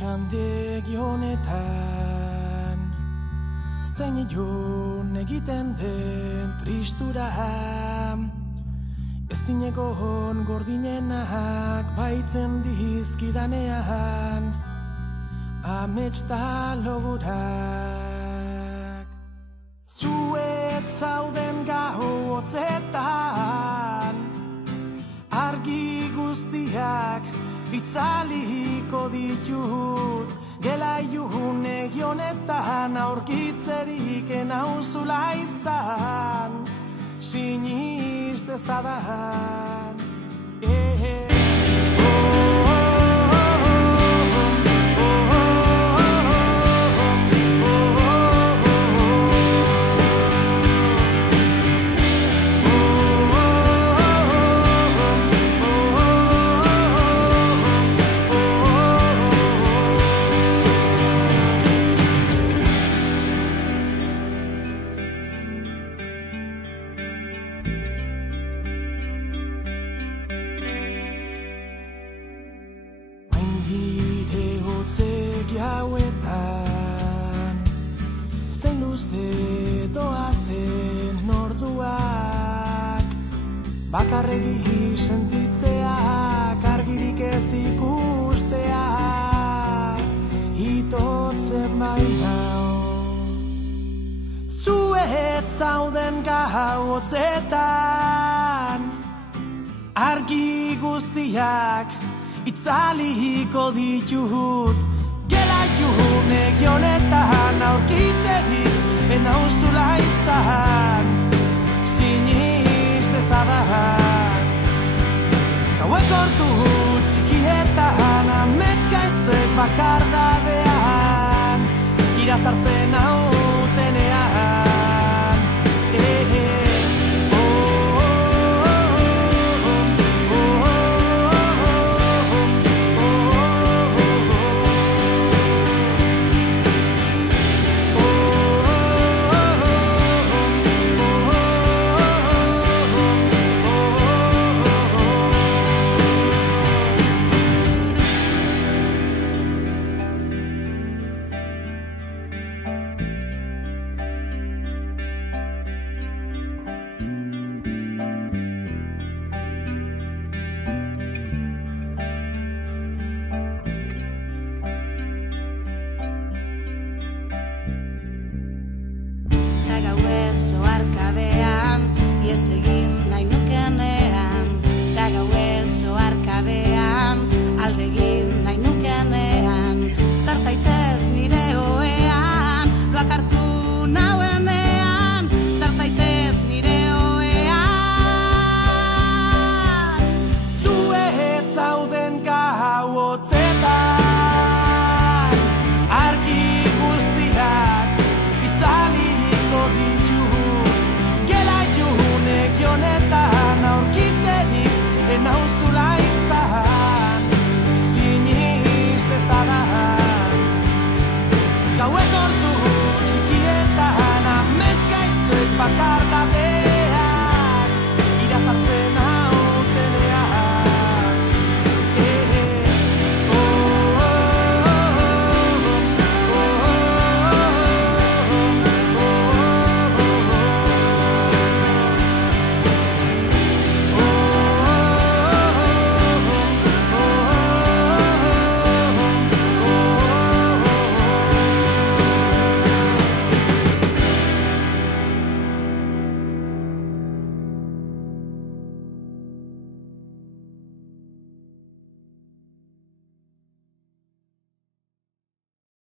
Otxandegi honetan zein ilun egiten den tristura, ezin egon gordinenak baitzen dizkidanean amets ta logurak. Zuet zauden gau hotzetan argi guztiak itzaliko ditut, gela ilun egi honetan aurkitzerik enauzula izan, siniz dezadan. Nire hotzegi hauetan zein luze doazen orduak, bakarregi sentitzeak, argirik ez ikusteak itotzen bainau. Zuet zauden gau hotzetan argi guztiak itzaliko ditut, gela ilun egi honetan aurkitzerik enauzula izan, siniz dezadan. Gauek ordu txikietan amets gaiztuek bakardadean iratzartzen hautenean. Gauez oarkabean, iez egin nahi nukenean. Ta gauez oarkabean, alde egin nahi nukenean. Zar zaitez nire oean, loak hartu